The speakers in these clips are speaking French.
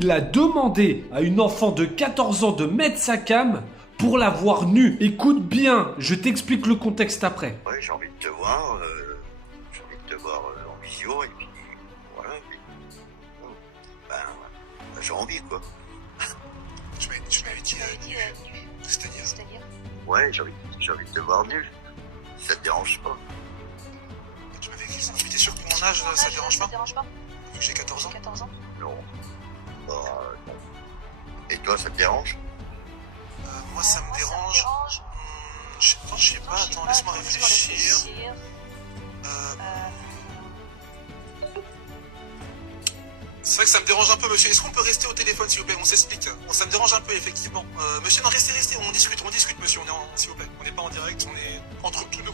Il a demandé à une enfant de 14 ans de mettre sa cam pour la voir nue. Écoute bien, je t'explique le contexte après. Ouais, j'ai envie de te voir, en visio, et puis voilà. J'ai envie, quoi. Tu m'avais dit nu. C'est-à-dire Ouais, j'ai envie de te voir nu. Ça te dérange pas? Tu m'avais dit ça. Mais t'es sûr que mon âge, ça te dérange pas? Vu que j'ai 14 ans. Non. Bah, non. Et toi, ça te dérange? Moi, ça me dérange. Je sais pas, attends, laisse-moi réfléchir. C'est vrai que ça me dérange un peu, monsieur. Est-ce qu'on peut rester au téléphone, s'il vous plaît? On s'explique. Ça me dérange un peu, effectivement. Monsieur, non, restez. On discute, monsieur. S'il vous plaît. On n'est pas en direct, on est entre tous deux.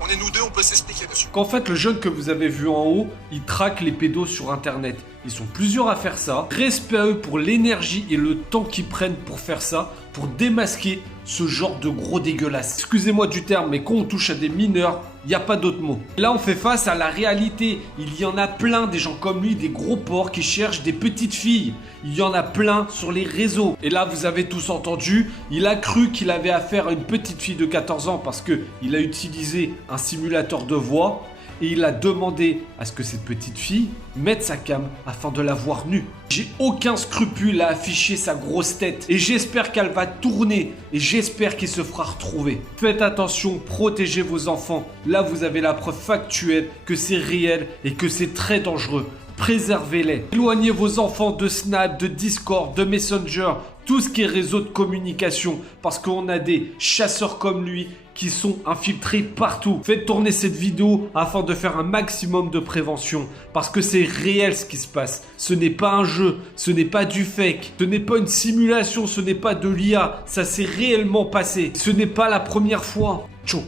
On est nous deux. On peut s'expliquer, monsieur. Qu'en fait, le jeune que vous avez vu en haut, il traque les pédos sur internet. Ils sont plusieurs à faire ça. Respect à eux pour l'énergie et le temps qu'ils prennent pour faire ça, pour démasquer ce genre de gros dégueulasse. Excusez-moi du terme, mais quand on touche à des mineurs, il n'y a pas d'autre mot. Là, on fait face à la réalité. Il y en a plein des gens comme lui, des gros porcs qui cherchent des petites filles. Il y en a plein sur les réseaux. Et là, vous avez tous entendu, il a cru qu'il avait affaire à une petite fille de 14 ans parce qu'il a utilisé un simulateur de voix. Et il a demandé à ce que cette petite fille mette sa cam afin de la voir nue. J'ai aucun scrupule à afficher sa grosse tête et j'espère qu'elle va tourner et j'espère qu'il se fera retrouver. Faites attention, protégez vos enfants. Là, vous avez la preuve factuelle que c'est réel et que c'est très dangereux. Préservez-les. Éloignez vos enfants de Snap, de Discord, de Messenger, tout ce qui est réseau de communication parce qu'on a des chasseurs comme lui qui sont infiltrés partout. Faites tourner cette vidéo afin de faire un maximum de prévention parce que c'est réel ce qui se passe. Ce n'est pas un jeu, ce n'est pas du fake, ce n'est pas une simulation, ce n'est pas de l'IA. Ça s'est réellement passé. Ce n'est pas la première fois. Ciao.